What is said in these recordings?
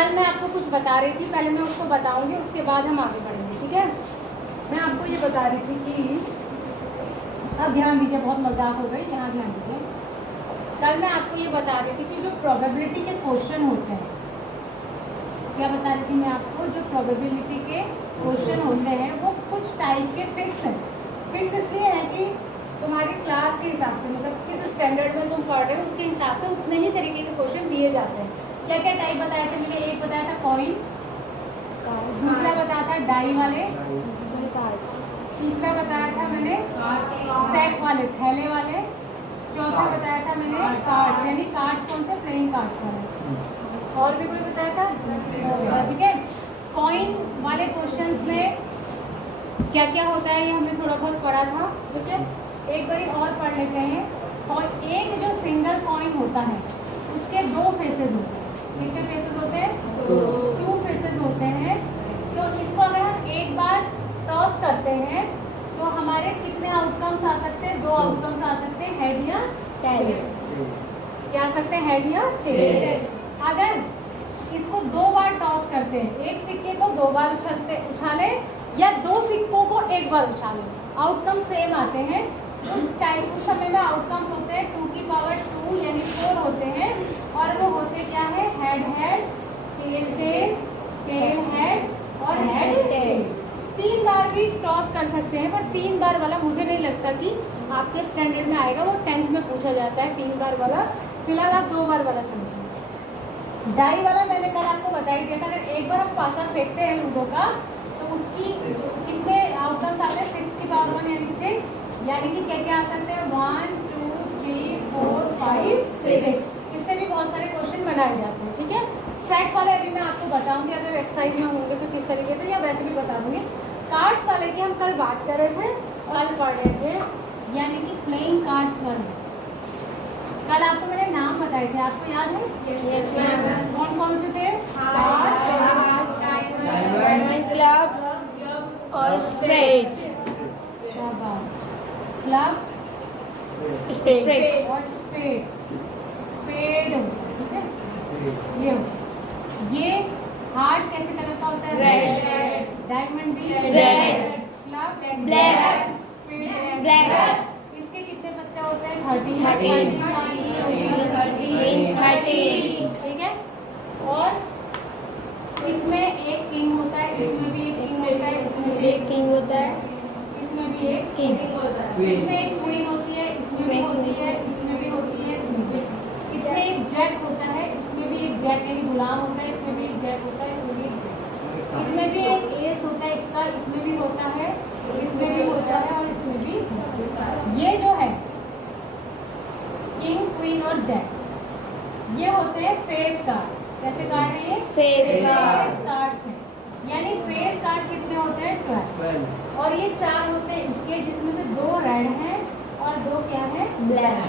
कल मैं आपको कुछ बता रही थी, पहले मैं उसको बताऊंगी, उसके बाद हम आगे बढ़ेंगे, ठीक है। मैं आपको ये बता रही थी कि अब ध्यान दीजिए, बहुत मजाक हो गई, यहाँ ध्यान दीजिए। कल मैं आपको ये बता रही थी कि जो प्रोबेबिलिटी के क्वेश्चन होते हैं, क्या बता रही थी मैं आपको, जो प्रोबेबिलिटी के क्वेश्चन होते हैं वो कुछ टाइप के फिक्स हैं। फिक्स इसलिए है कि तुम्हारी क्लास के हिसाब से, मतलब किस स्टैंडर्ड में तुम पढ़ रहे हो उसके हिसाब से उतने ही तरीके के क्वेश्चन दिए जाते हैं। क्या क्या टाइप बताए थे मैंने? एक बताया था कॉइन, दूसरा बताया था डाई वाले, तीसरा बताया था मैंने स्टैक वाले, थैले वाले, चौथा बताया था मैंने कार्ड्स, यानी कार्ड्स कौन से, प्लेइंग कार्ड्स वाले, और भी कोई बताया था, ठीक है। कॉइन वाले क्वेश्चंस में क्या क्या होता है ये हमने थोड़ा बहुत पढ़ा था, ठीक है। एक बार और पढ़ लेते हैं। और एक जो सिंगल कॉइन होता है उसके दो फेसेस होते हैं। कितने फेसेस होते हैं? टू फेसेस होते हैं। तो इसको अगर हम एक बार टॉस करते हैं तो हमारे कितने आउटकम्स आ सकते हैं? दो आउटकम्स आ सकते हैं, हेड या टेल। क्या आ सकते हैं? हेड या टेल। अगर इसको दो बार टॉस करते हैं, एक सिक्के को दो बार उछाले या दो सिक्कों को एक बार उछाले, आउटकम सेम आते हैं। उस समय में आउटकम्स होते हैं 2 की पावर 2 यानी 4 होते हैं, और वो होते क्या है? Head head, tail tail, tail head और हेड टेल। 3 बार भी टॉस कर सकते हैं, पर 3 बार वाला मुझे नहीं लगता कि आपके स्टैंडर्ड में आएगा, वो 10th में पूछा जाता है 3 बार वाला। फिलहाल आप 2 बार वाला समझिए। डाई वाला मैंने कल आपको बता ही दिया था, अगर एक बार हम पासा फेंकते हैं लूडो का तो उसकी कितने आउटकम्स आते हैं? 6 की पावर 1 यानी 6, यानी कि क्या क्या आ सकते हैं? 1 2 3 4 5 6। इससे भी बहुत सारे क्वेश्चन बनाए जाते हैं, ठीक है। सेट वाले अभी मैं आपको बताऊंगी, अगर एक्सरसाइज में होंगे तो किस तरीके से, या वैसे भी बता दूंगी। कार्ड्स वाले की हम कल बात कर रहे थे, कल पढ़ रहे थे, यानी कि प्लेइंग कार्ड्स वाले। कल आपको मैंने नाम बताए थे, आपको याद है? Yes ma'am. कौन कौन से थे? डायमंड, क्लब और स्पेड। क्लब, स्पेड और स्पेड, स्पेड, ठीक है। ये हार्ट कैसे कलर का होता है? रेड। डायमंड भी red. Club black. Spade black. इसके कितने पत्ते होते हैं? 30। 30। ठीक है। और इसमें एक किंग होता है, इसमें भी एक किंग होता है, इसमें भी एक किंग होता है, इसमें भी एक किंग होता है, इसमें एक क्वीन होती है, इसमें भी होती है, इसमें भी होती है, इसमें भी। इसमें एक जैक होता है, इसमें भी एक जैक यानी गुलाम होता है, इसमें भी एक जैक होता है, इसमें भी एक जैक। इसमें भी एक एस होता है इक्का, इसमें भी होता है, इसमें भी होता है और इसमें भी होता है। ये जो है किंग, क्वीन और जैक, ये होते हैं फेस कार्ड। कैसे कार्ड है ये? फेस कार्ड्स हैं। यानी फेस कार्ड कितने होते हैं? 12। और ये 4 होते हैं इक्के, जिसमें से 2 रेड हैं और 2 क्या है? ब्लैक।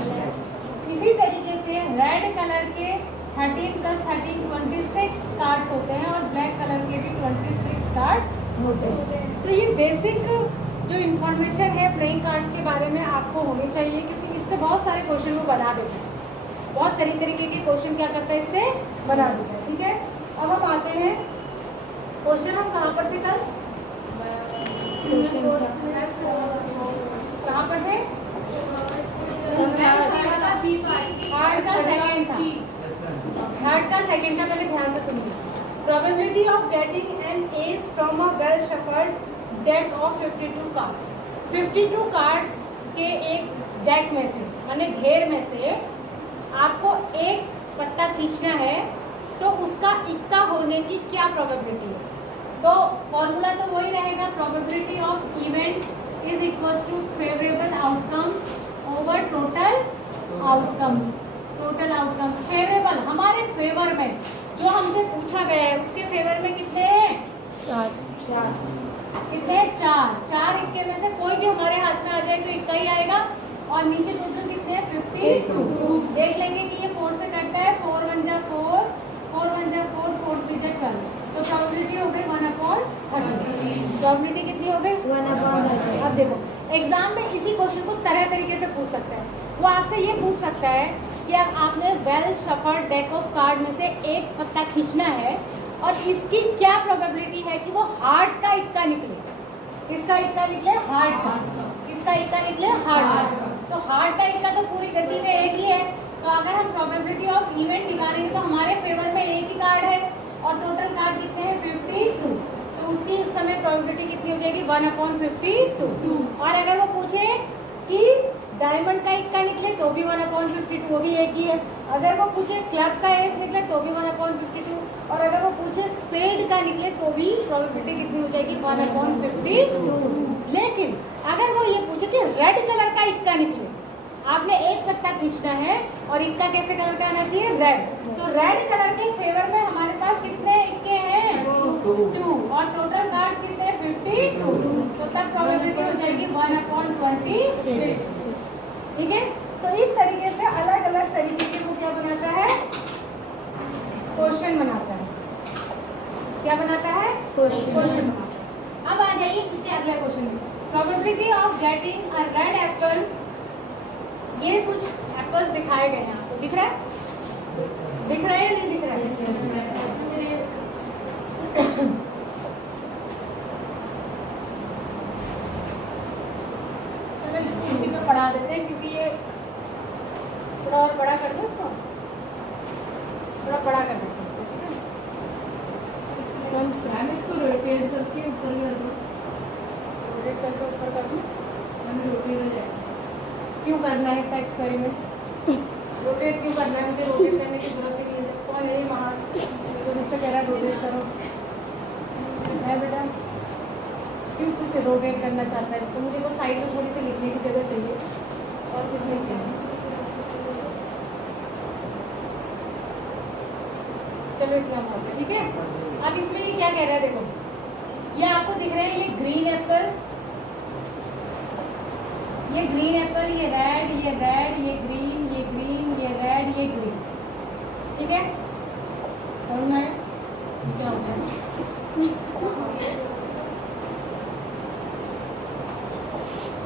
इसी तरीके से रेड कलर के 13 + 13 26 कार्ड्स होते हैं, और ब्लैक कलर के भी 26 कार्ड्स होते हैं। तो ये बेसिक जो इन्फॉर्मेशन है प्लेइंग कार्ड्स के बारे में आपको होनी चाहिए, क्योंकि इससे बहुत सारे क्वेश्चन को बना देते हैं, बहुत तरीके के क्वेश्चन क्या करता है? इससे बना देता है, ठीक है। अब हम आते हैं क्वेश्चन, हम कहाँ पर थे कल? कहाँ पर थे? हार्ट का सेकंड था, हार्ट का सेकंड था, मैंने ध्यान से सुनिए। Probability of getting an S from a well shuffled deck of 52 cards. 52 cards के एक डेक में से, माने ढेर में से आपको एक पत्ता खींचना है, तो उसका इक्का होने की क्या प्रोबेबिलिटी है? तो फॉर्मूला तो वही रहेगा, probability of event is equals to favourable outcomes over total outcomes. Total outcomes favourable, हमारे फेवर में जो हमसे पूछा गया है उसके फेवर में कितने हैं? 4। कितने? 4 इक्के में से कोई भी हमारे हाथ में आ जाए तो इक्का ही आएगा, और नीचे टोटल कितने हैं? 52। देख लेंगे कि ये 4 से कटता है, 4 1 जा 4, 4 1 जा 4, 4 3 जा 12, तो प्रोबेबिलिटी हो गई 1/30। प्रोबेबिलिटी कितनी हो गई? 1/30। अब देखो एग्जाम में इसी क्वेश्चन को तरह तरीके से पूछ सकता है। वो आपसे ये पूछ सकता है कि आपने well shuffled deck of card में से एक पत्ता खींचना है, और इसकी क्या प्रोबेबिलिटी है कि वो हार्ट का इक्का निकले। किसका इक्का निकले? हार्ट का। किसका इक्का निकले? हार्ट का। तो हार्ट का इक्का तो पूरी गड्डी में एक ही है, तो अगर हम प्रोबेबिलिटी ऑफ इवेंट निकालेंगे तो हमारे फेवर में एक ही कार्ड है और टोटल कार्ड कितने हैं? 52। तो उसकी उस समय प्रोबेबिलिटी कितनी हो जाएगी? 1/52। और अगर वो पूछे कि डायमंड का इक्का निकले तो भी 1/52, वो भी एक ही है। अगर वो पूछे क्लब का एस निकले तो भी 1/52, और अगर वो पूछे स्पेड का निकले तो भी प्रोबेबिलिटी कितनी हो जाएगी? 1/52। लेकिन अगर वो ये पूछे कि रेड कलर का इक्का निकले, आपने एक पत्ता खींचना है और इक्का कैसे कलर का आना चाहिए? रेड। तो रेड कलर के फेवर में हमारे पास कितने इक्के हैं? 2। और टोटल कार्ड्स कितने हैं? 52। तो तब प्रोबेबिलिटी हो जाएगी 1/26। ठीक है। तो इस तरीके से अलग अलग तरीके के वो क्या बनाता है? क्वेश्चन बनाता है। क्या बनाता है? क्वेश्चन। अब आ जाइए इसके अगले क्वेश्चन में। Probability of getting a red Apple. ये कुछ एप्पल्स दिखाए गए हैं आपको, दिख रहा है? दिख रहा है या नहीं दिख रहा है? चलो इसको इसी में पढ़ा देते हैं, क्योंकि ये थोड़ा और बड़ा कर दो, उसको थोड़ा बड़ा कर देते हैं, ठीक है? इसको रोटेट करके ऊपर कर दो। रोटेट करके ऊपर कर दूँ? रोटेट हो जाएगा। क्यों करना है इसका एक्सपेरिमेंट? रोटेट क्यों करना है? मुझे रोटेट करने की जरूरत ही नहीं है। कौन है महान तो मुझसे कह रहा है रोटेट करो? है बेटा, क्यों कुछ रोटेट करना चाहता है इसको? मुझे वो साइड में थोड़ी सी लिखने की जगह चाहिए और कुछ नहीं चाहिए। चलो इतना बहुत है, ठीक है। अब इसमें ये क्या कह रहा है? देखो, ये आपको दिख रहा है, ये ग्रीन एप्पल, ये ग्रीन एप्पल, ये रेड, ये रेड, ये ग्रीन, ये ग्रीन, ये रेड, ये ग्रीन, ठीक है? समझ में आया? क्या होता है?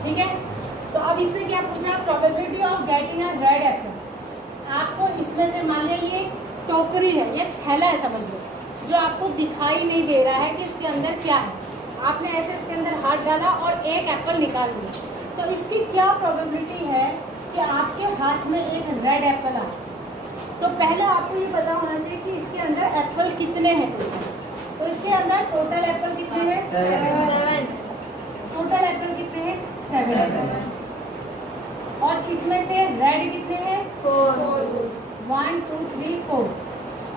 ठीक है। तो अब इससे क्या पूछा? Probability of getting a red Apple. आपको इसमें से मान लिया ये टोकरी है, ये थैला है समझ लो, जो आपको दिखाई नहीं दे रहा है कि इसके अंदर क्या है। आपने ऐसे इसके अंदर हाथ डाला और एक एप्पल निकाल लिया, तो इसकी क्या प्रोबेबिलिटी है कि आपके हाथ में एक रेड एप्पल आ? तो पहले आपको ये पता होना चाहिए कि इसके अंदर एप्पल कितने हैं टोटल। तो इसके अंदर टोटल एप्पल कितने हैं? 7। टोटल एप्पल कितने हैं? 7। और इसमें से रेड कितने हैं? 4। 1 2 3 4।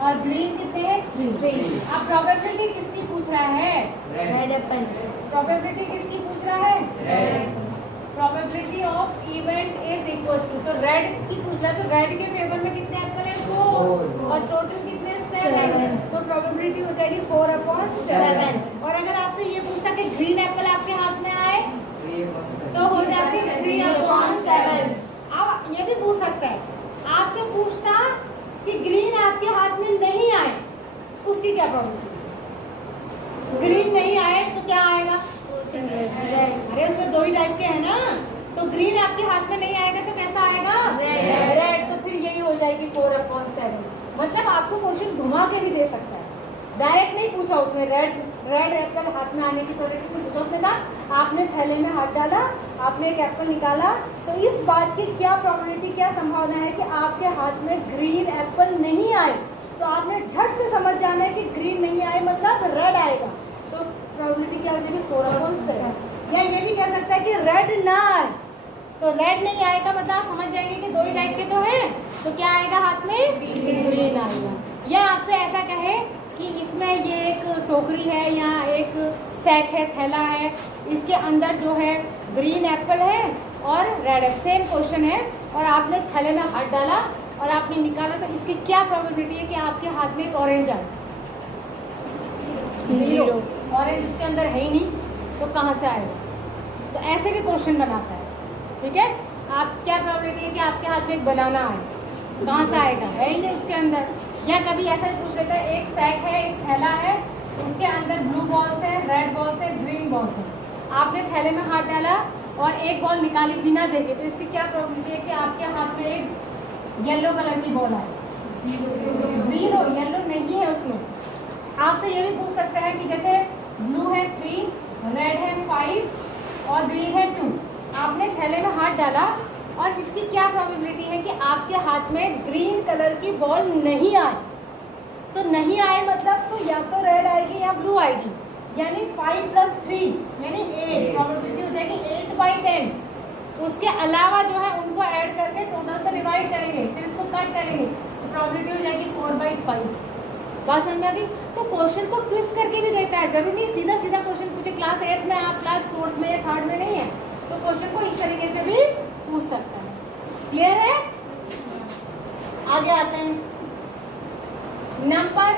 और ग्रीन कितने हैं? 3। अब प्रोबेबिलिटी किसकी पूछ रहा है? Red Apple. प्रोबेबिलिटी किसकी पूछ रहा है? Probability of event is equal to, तो रेड की पूछ रहा है, तो रेड के फेवर में कितने एप्पल हैं? 4। और टोटल कितने? 7। तो प्रोबेबिलिटी हो जाएगी 4/7। और अगर आपसे ये पूछता कि ग्रीन एप्पल आपके हाथ में आए तो हो जाती 3/7। अब ये भी पूछ सकता है, आपसे पूछता कि ग्रीन आपके हाथ में नहीं आए, उसकी क्या प्रोबेबिलिटी? ग्रीन नहीं आए तो क्या आएगा? अरे उसमें 2 ही टाइप के हैं ना, तो ग्रीन आपके हाथ में नहीं आएगा तो कैसा आएगा? रेड। तो फिर यही हो जाएगी 4/7। मतलब आपको क्वेश्चन घुमा के भी दे सकता है, डायरेक्ट नहीं पूछा उसने। रेड एप्पल हाथ में आने की प्रोबेबिलिटी नहीं पूछा उसने, कहा आपने थैले में हाथ डाला, आपने एक एप्पल निकाला, तो इस बात की क्या प्रोबेबिलिटी, क्या संभावना है कि आपके हाथ में ग्रीन एप्पल नहीं आए। तो आपने झट से समझ जाना है कि ग्रीन नहीं आए मतलब रेड आएगा, तो प्रोबेबिलिटी क्या हो जाएगी? 4/7। या ये भी कह सकता है कि रेड ना आए, तो रेड नहीं आएगा मतलब आप समझ जाएंगे कि 2 ही टाइप के तो हैं, तो क्या आएगा हाथ में? ग्रीन आएगा। या आपसे ऐसा कहे कि इसमें ये एक टोकरी है या एक सैक है, थैला है, इसके अंदर जो है ग्रीन एप्पल है और रेड एप्पल, सेम क्वेश्चन है, और आपने थैले में हाथ डाला और आपने निकाला, तो इसकी क्या प्रोबेबिलिटी है कि आपके हाथ में एक ऑरेंज आए? 0। ऑरेंज उसके अंदर है ही नहीं, तो कहाँ से आएगा? तो ऐसे भी क्वेश्चन बनाता है, ठीक है। आप क्या प्रोबेबिलिटी है कि आपके हाथ में एक बनाना आए, कहाँ से आएगा? है ही नहीं उसके अंदर। या कभी ऐसा भी पूछ लेता है, एक सेट है, एक थैला है, उसके अंदर ब्लू बॉल्स है, रेड बॉल्स है, ग्रीन बॉल्स है, आपने थैले में हाथ डाला और एक बॉल निकाली बिना देखे, तो इसकी क्या प्रोबेबिलिटी है कि आपके हाथ में एक येलो कलर की बॉल आए? 0। येलो नहीं है उसमें, आपसे ये भी पूछ सकते हैं कि जैसे ब्लू है 3, रेड है 5 और ग्रीन है 2। आपने थैले में हाथ डाला और इसकी क्या प्रोबेबिलिटी है कि आपके हाथ में ग्रीन कलर की बॉल नहीं आए। तो नहीं आए मतलब तो या तो रेड आएगी या ब्लू आएगी, यानी 5 + 3 यानी 8, प्रोबेबिलिटी हो जाएगी 8/10। उसके अलावा जो है उनको ऐड करके टोटल से डिवाइड करेंगे, फिर इसको कट करेंगे तो प्रोबेबिलिटी हो जाएगी 4/5। बात समझ में आ गई? तो क्वेश्चन को ट्विस्ट करके भी देता है, जरूरी नहीं सीधा सीधा क्वेश्चन पूछे। क्लास 8 में आप क्लास 4 में या 3rd में नहीं है, तो क्वेश्चन को इस तरीके से भी पूछ सकता है। क्लियर है? आगे आते हैं। Number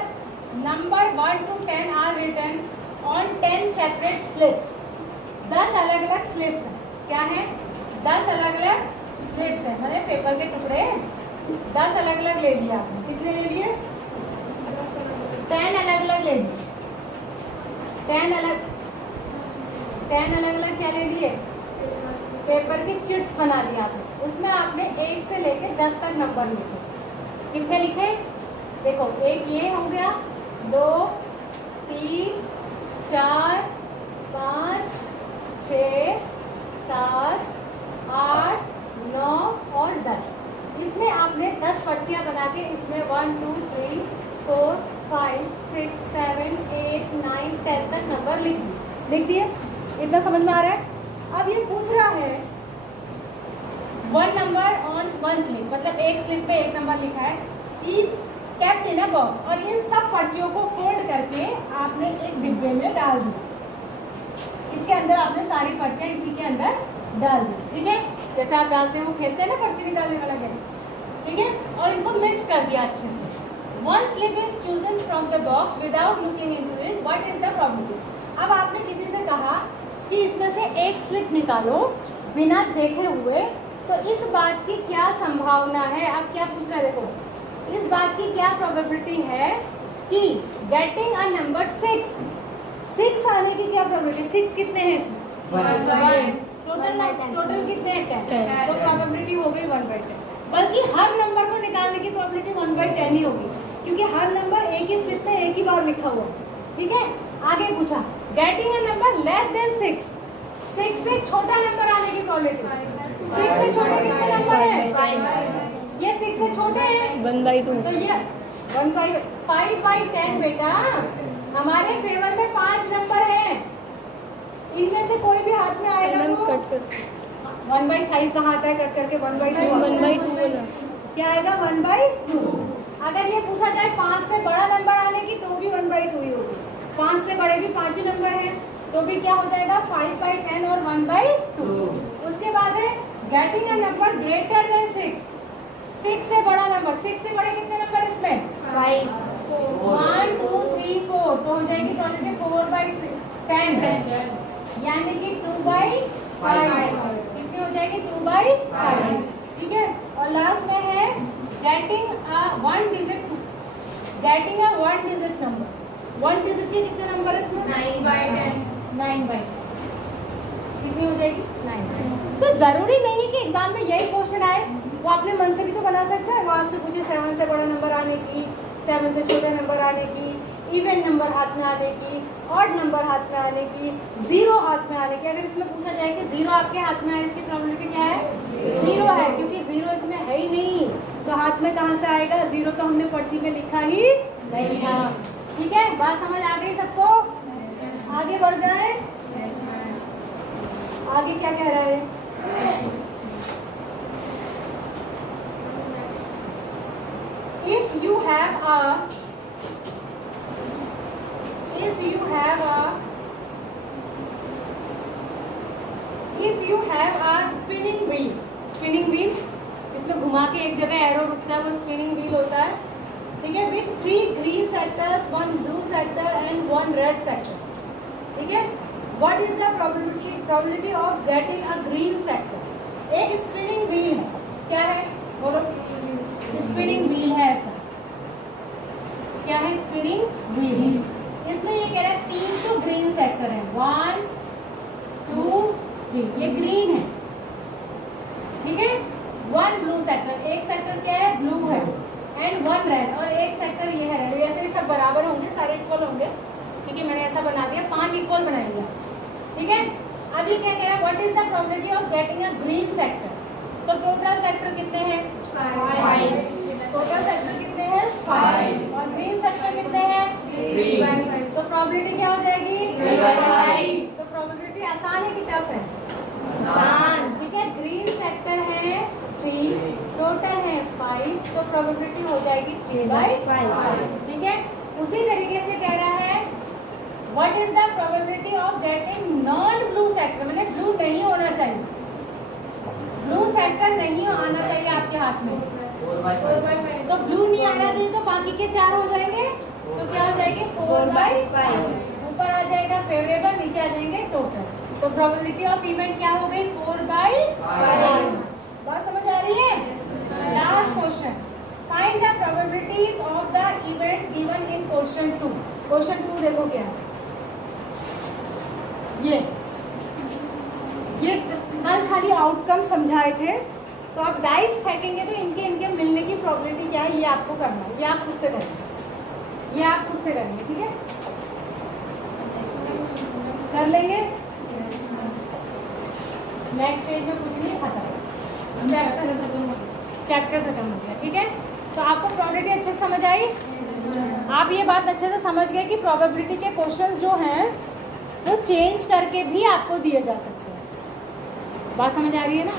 1 to 10 are written on 10 separate slips. 10 अलग अलग स्लिप्स हैं। क्या है? 10 अलग अलग स्लिप्स हैं, मैंने पेपर के टुकड़े 10 अलग अलग ले लिया। कितने ले लिए? 10 अलग अलग ले लिए। 10 अलग अलग क्या ले लिए? पेपर की चिट्स बना दी आपने। उसमें आपने 1 से लेकर 10 तक नंबर लिखे। कितने लिखे? देखो, एक ये हो गया, 2 3 4 5 6 7 8 9 और 10। इसमें आपने 10 पर्चियाँ बना के इसमें 1 2 3 4 5 6 7 8 9 10 तक नंबर लिख दिए। इतना समझ में आ रहा है? अब ये पूछ रहा है 1 नंबर ऑन 1 स्लिप, मतलब एक स्लिप पे एक नंबर लिखा है, कैप्ट इन अ बॉक्स, और इन सब पर्चियों को फोल्ड करके आपने एक डिब्बे में डाल दिया। इसके अंदर आपने सारी पर्चियां इसी के अंदर डाल दी। ठीक है? जैसे आप डालते हैं, वो खेलते हैं ना पर्ची निकालने वाला गेम। ठीक है? और इनको मिक्स कर दिया अच्छे से। 1 slip is chosen from the box without looking into it, what is the probability. अब आपने किसी से कहा कि इसमें से एक स्लिप निकालो बिना देखे हुए, तो इस बात की क्या संभावना है? अब क्या पूछ रहा है? देखो, इस बात की क्या प्रोबेबिलिटी है कि गेटिंग अ नंबर 6 आने की क्या प्रोबेबिलिटी? 6 कितने हैं इसमें? टोटल कितने हैं? 10। तो प्रोबेबिलिटी हो गई 1/10। बल्कि हर नंबर को निकालने की प्रोबेबिलिटी 1/10 ही होगी, क्योंकि हर नंबर एक ही स्लिप में एक ही बार लिखा हुआ। ठीक है? आगे पूछा getting a number less than 6 से छोटा नंबर आने की प्रोबेबिलिटी। 6 से छोटे कितने नंबर हैं? ये 6 से छोटे हैं 1/2। तो ये 5/10 बेटा, हमारे फेवर में 5 नंबर हैं। इनमें से कोई भी हाथ में आएगा तो 1/5 कहाँ आता है? कट करके 1/2 क्या आएगा? 1/2। अगर ये पूछा जाए 5 से बड़ा नंबर आने की, तो भी 1/2 ही होगी। 5 से बड़े भी 5 ही नंबर हैं, तो भी क्या हो जाएगा? 5/10 और 1/2। उसके बाद है getting a number greater than 6 से बड़ा नंबर। 6 से बड़े कितने नंबर इसमें? 5 1 2 3 4, तो हो जाएगी प्रोबेबिलिटी 4/10, यानी कि 2/5। कितनी हो जाएगी? 2/5। ठीक है? और लास्ट में है getting a 1 digit number. 1 digit के कितने नंबर है इसमें? 9/10। 9/10 कितनी हो जाएगी? 9। तो जरूरी नहीं कि एग्जाम में यही क्वेश्चन आए, वो अपने मन से भी तो बना सकता है। वो आपसे पूछे 7 से बड़ा नंबर आने की, 7 से छोटा नंबर आने की, इवन नंबर हाथ में आने की, ऑड नंबर हाथ में आने की, 0 हाथ में आने की। अगर इसमें पूछा जाए कि 0 आपके हाथ में आए, इसकी प्रोबेबिलिटी क्या है? 0 है, क्योंकि 0 इसमें है ही नहीं, तो हाथ में कहाँ से आएगा? 0 तो हमने पर्ची में लिखा ही नहीं था। ठीक है? बात समझ आ गई सबको? आगे बढ़ जाए। आगे क्या कह रहा है? If you have a spinning wheel, इसमें घुमा के एक जगह एरो रुकता है, वो स्पिनिंग व्हील होता है। ठीक है? With 3 green sectors, 1 blue sector and 1 red sector. ठीक है? What is the probability of getting a green sector? एक स्पिनिंग व्हील है। क्या है? बोलो। स्पिनिंग व्हील है। ऐसा क्या है? Spinning wheel. इसमें ये कह रहा है 3 तो ग्रीन सेक्टर है, 1 2 3, ये ग्रीन है। ठीक है? 1 ब्लू सेक्टर, एक सेक्टर क्या है? ब्लू है, एंड 1 रेड, और एक सेक्टर ये है रेड। ऐसे सब बराबर होंगे, सारे इक्वल होंगे। होंगे, क्योंकि मैंने ऐसा बना दिया 5 इक्वल बनाएंगे, ठीक है। अब ये क्या कह रहा है, what is the probability of getting a green sector. तो टोटल सेक्टर कितने हैं, 5। टोटल सेक्टर कितने हैं, 5, और ग्रीन सेक्टर कितने हैं, 3। तो प्रोबेबिलिटी क्या हो जाएगी, 3/5। तो प्रोबेबिलिटी आसान है कि टफ है, आसान। ठीक है। ग्रीन सेक्टर है 3, टोटल है 5, तो प्रोबेबिलिटी हो जाएगी 3/5, ठीक है। उसी तरीके से कह रहा है what is the probability of getting non blue sector, मैंने ब्लू नहीं होना चाहिए, ब्लू सेक्टर नहीं आना चाहिए आपके हाथ में, 4/5। तो ब्लू नहीं आना चाहिए तो बाकी के 4 हो जाएंगे, तो क्या हो जाएंगे 4/5। ऊपर आ जाएगा फेवरेबल, नीचे आ जाएंगे टोटल, तो प्रोबेबिलिटी ऑफ इवेंट क्या हो गई 4/5। बात समझ आ रही है। Last question, find the probabilities of the events given in question 2। Question 2 देखो क्या है, ये कल खाली आउटकम समझाए थे, तो आप डाइस फेंकेंगे तो इनके इनके मिलने की प्रोबेबिलिटी क्या है ये आपको करना है, ये आप खुद से करेंगे, ये आप खुद से करेंगे, ठीक है। कर लेंगे, नेक्स्ट पेज में कुछ नहीं, खत्म, चैप्टर खत्म हो गया, ठीक है। तो आपको प्रोबेबिलिटी अच्छे से समझ आई, आप ये बात अच्छे से समझ गए कि प्रोबेबिलिटी के क्वेश्चंस जो हैं वो चेंज करके भी आपको दिए जा सकते हैं। बात समझ आ रही है ना।